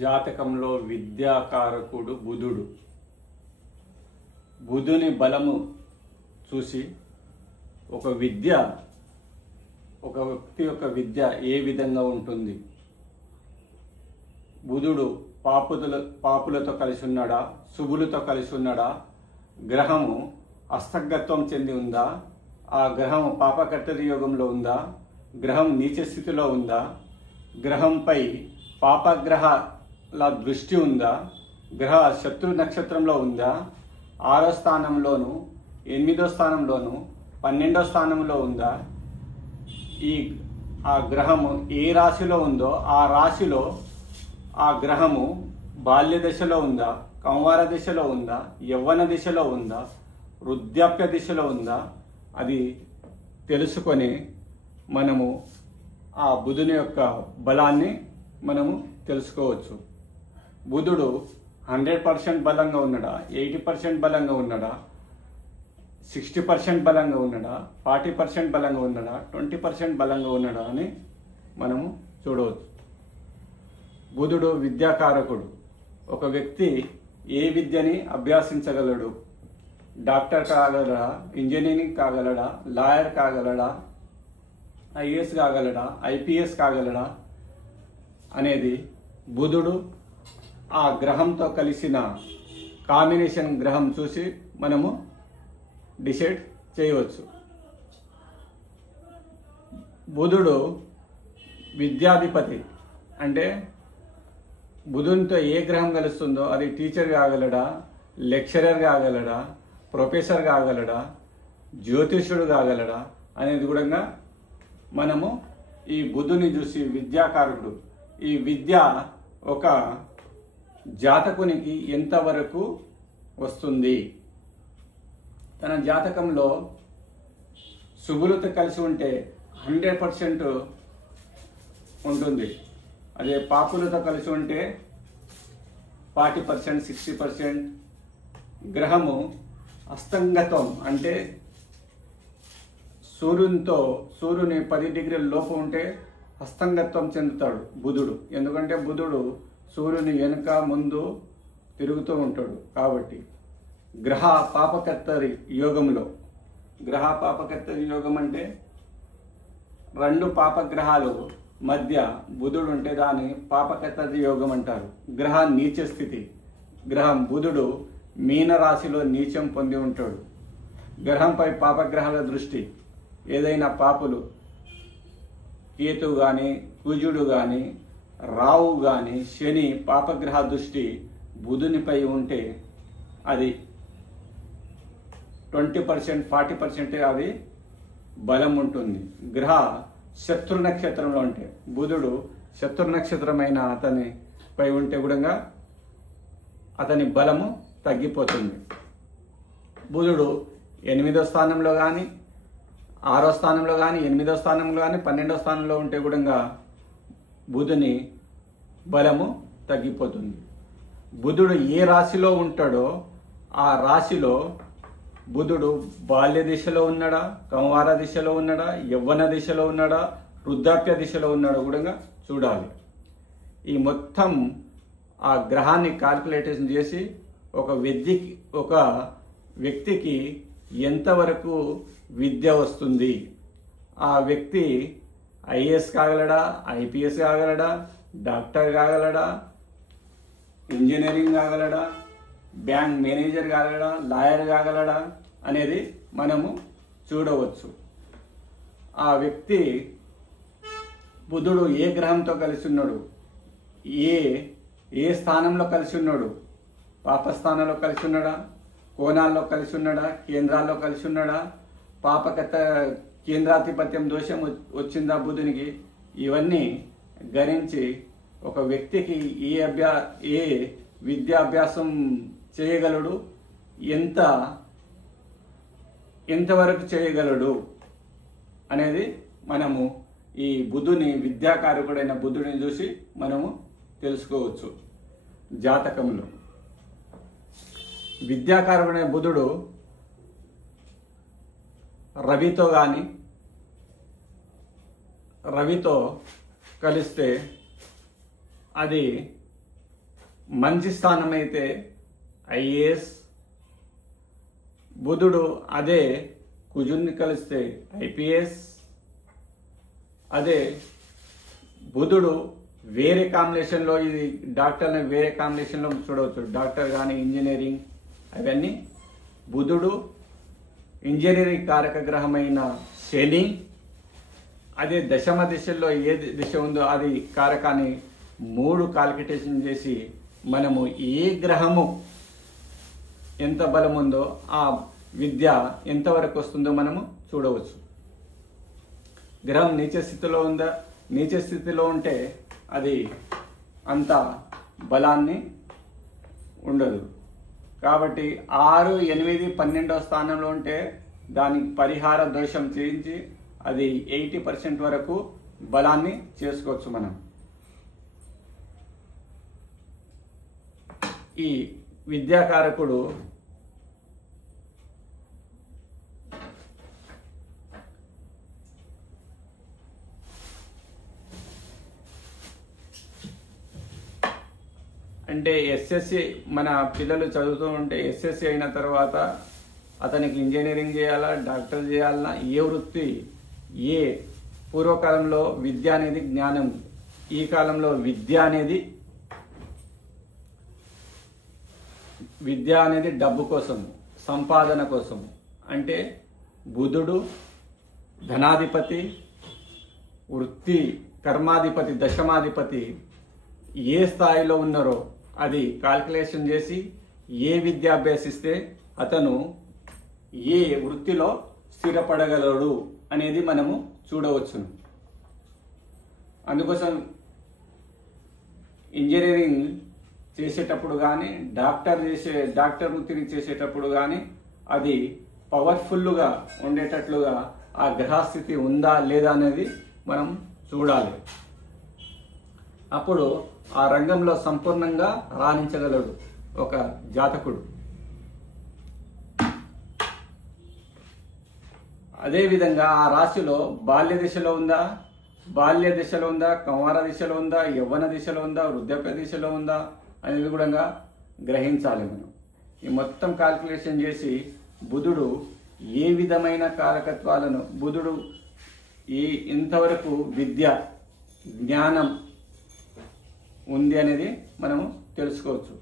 జాతకంలో విద్యాకారకుడు బుధుడు. బుధుని బలము చూసి ఒక వ్యక్తి యొక్క విద్య ఏ విధంగా ఉంటుంది, బుధుడు పాపులతో కలిసి ఉన్నాడా, శుభులతో కలిసి ఉన్నాడా, గ్రహము అస్తగత్వం చెంది ఉందా, ఆ గ్రహం పాపకర్తరి యోగంలో ఉందా, గ్రహం నీచ స్థితిలో ఉందా, గ్రహంపై పాపగ్రహాల దృష్టి ఉందా, గ్రహ శత్రు నక్షత్రంలో ఉందా, 6వ స్థానంలోను 8వ స్థానంలోను 12వ స్థానంలో ఉందా, ఆ గ్రహము ఏ రాశిలో ఉందో ఆ రాశిలో ఆ గ్రహము బాల్య దశలో ఉందా, కౌమార దిశలో ఉందా, యవ్వన దిశలో ఉందా, వృద్ధాప్య దిశలో ఉందా, అది తెలుసుకొని మనము ఆ బుధుని యొక్క బలాన్ని మనము తెలుసుకోవచ్చు. బుధుడు 100% బలంగా ఉన్నాడా, 80% బలంగా ఉన్నాడా, 60% బలంగా ఉన్నాడా, 40% బలంగా ఉన్నాడా, 20% బలంగా ఉన్నాడా అని మనము చూడవచ్చు. బుధుడు విద్యాకారకుడు. ఒక వ్యక్తి ఏ విద్యని అభ్యాసించగలడు, డాక్టర్ కాగలడా, ఇంజనీరింగ్ కాగలడా, లాయర్ కాగలడా, ఐఏఎస్ కాగలడా, ఐపీఎస్ కాగలడా అనేది బుధుడు ఆ గ్రహంతో కలిసిన కాంబినేషన్ గ్రహం చూసి మనము డిసైడ్ చేయవచ్చు. బుధుడు విద్యాధిపతి అంటే బుధునితో ఏ గ్రహం కలుస్తుందో అది టీచర్ కాగలడా, లెక్చరర్ కాగలడా, ప్రొఫెసర్ కాగలడా, జ్యోతిష్యుడు కాగలడా అనేది కూడా మనము ఈ బుధుని చూసి విద్యాకారకుడు. ఈ విద్య ఒక జాతకునికి ఎంతవరకు వస్తుంది, తన జాతకంలో శుభులతో కలిసి ఉంటే 100% ఉంటుంది, అదే పాపులతో కలిసి ఉంటే 40%, 60%. గ్రహము అస్తంగతం అంటే సూర్యుని 10 డిగ్రీల లోపు ఉంటే అస్తంగత్వం చెందుతాడు బుధుడు. ఎందుకంటే బుధుడు సూర్యుని వెనుక ముందు తిరుగుతూ ఉంటాడు. కాబట్టి గ్రహ పాపకర్తరి యోగంలో, గ్రహ పాపకర్తరి యోగం అంటే 2 పాపగ్రహాలు మధ్య బుధుడు ఉంటే దాన్ని పాపకర్తరి యోగం అంటారు. గ్రహ నీచ స్థితి, గ్రహం బుధుడు మీన రాశిలో నీచం పొంది ఉంటాడు. గ్రహంపై పాపగ్రహాల దృష్టి, ఏదైనా పాపులు కేతు కానీ, కుజుడు కానీ, రావు కానీ, శని పాపగ్రహ దృష్టి బుధునిపై ఉంటే అది 20%, 40% అది బలం ఉంటుంది. గ్రహ శత్రు నక్షత్రంలో ఉంటే, బుధుడు శత్రు నక్షత్రమైన అతనిపై ఉంటే కూడా అతని బలము తగ్గిపోతుంది. బుధుడు 8వ స్థానంలో కానీ, 6వ స్థానంలో కానీ, 8వ స్థానంలో కానీ, 12వ స్థానంలో ఉంటే కూడా బుధుని బలము తగ్గిపోతుంది. బుధుడు ఏ రాశిలో ఉంటాడో ఆ రాశిలో బుధుడు బాల్య దిశలో ఉన్నాడా, కౌమార దిశలో ఉన్నాడా, యవ్వన దిశలో ఉన్నాడా, వృద్ధాప్య దిశలో ఉన్నాడో కూడా చూడాలి. ఈ మొత్తం ఆ గ్రహాన్ని క్యాల్కులేషన్ చేసి ఒక వ్యక్తికి ఎంతవరకు విద్య వస్తుంది, ఆ వ్యక్తి ఐఏఎస్ కాగలడా, ఐపీఎస్ కాగలడా, డాక్టర్ కాగలడా, ఇంజనీరింగ్ కాగలడా, బ్యాంక్ మేనేజర్ కాగలడా, లాయర్ కాగలడా అనేది మనము చూడవచ్చు. ఆ వ్యక్తి బుధుడు ఏ గ్రహంతో కలిసి ఉన్నాడు, ఏ స్థానంలో కలిసి ఉన్నాడు, పాపస్థానంలో కలిసి ఉన్నాడా, కోణాల్లో కలిసి ఉన్నాడా, కేంద్రాల్లో కలిసి ఉన్నాడా, కేంద్రాధిపత్యం దోషం వచ్చిందా బుధునికి, ఇవన్నీ గణించి ఒక వ్యక్తికి ఏ విద్యాభ్యాసం చేయగలడు, ఎంతవరకు చేయగలడు అనేది మనము ఈ బుధుని విద్యాకారకుడైన బుధుడిని చూసి మనము తెలుసుకోవచ్చు. జాతకంలో విద్యాకారకుడైన బుధుడు రవితో కలిస్తే అది మంచి స్థానం అయితే ఐఏఎస్, బుధుడు అదే కుజుడిని కలిస్తే ఐపీఎస్, అదే బుధుడు వేరే కాంబినేషన్లో, ఇది డాక్టర్ని వేరే కాంబినేషన్లో చూడవచ్చు, డాక్టర్ కానీ ఇంజనీరింగ్, అవన్నీ బుధుడు ఇంజనీరింగ్ కారక గ్రహమైన శని, అదే దశమ దిశల్లో ఏ దిశ ఉందో అది కారకాన్ని 3 కాలిక్యులేషన్ చేసి మనము ఏ గ్రహము ఎంత బలం ఉందో ఆ విద్య ఎంతవరకు వస్తుందో మనము చూడవచ్చు. గ్రహం నీచ స్థితిలో ఉందా, నీచ స్థితిలో ఉంటే అది అంత బలాన్ని ఉండదు. కాబట్టి 6, 8, 12వ స్థానంలో ఉంటే దానికి పరిహార దోషం చేయించి అది 80% వరకు బలాన్ని చేసుకోవచ్చు మనం. ఈ విద్యాకారకుడు అంటే ఎస్ఎస్సి మన పిల్లలు చదువుతూ ఉంటే ఎస్ఎస్సి అయిన తర్వాత అతనికి ఇంజనీరింగ్ చేయాలా, డాక్టర్ చేయాలన్నా, ఏ వృత్తి, ఏ పూర్వకాలంలో విద్య అనేది జ్ఞానం, ఈ కాలంలో విద్య అనేది డబ్బు కోసం, సంపాదన కోసం. అంటే బుధుడు ధనాధిపతి, వృత్తి కర్మాధిపతి, దశమాధిపతి ఏ స్థాయిలో ఉన్నారో అది కాల్కులేషన్ చేసి ఏ విద్య అభ్యసిస్తే అతను ఏ వృత్తిలో స్థిరపడగలడు అనేది మనము చూడవచ్చును. అందుకోసం ఇంజనీరింగ్ చేసేటప్పుడు కానీ, డాక్టర్ వృత్తిని చేసేటప్పుడు కానీ అది పవర్ఫుల్గా ఉండేటట్లుగా ఆ గ్రహస్థితి ఉందా లేదా అనేది మనం చూడాలి. అప్పుడు ఆ రంగంలో సంపూర్ణంగా రాణించగలడు ఒక జాతకుడు. అదేవిధంగా ఆ రాశిలో బాల్య దిశలో ఉందా, కౌమార దిశలో ఉందా, యవ్వన దిశలో ఉందా, వృద్ధాప్య దిశలో ఉందా అనేది కూడా గ్రహించాలి మనం. ఈ మొత్తం కాల్కులేషన్ చేసి బుధుడు ఏ విధమైన కారకత్వాలను, బుధుడు ఇంతవరకు విద్య జ్ఞానం ఉంది అనేది మనము తెలుసుకోవచ్చు.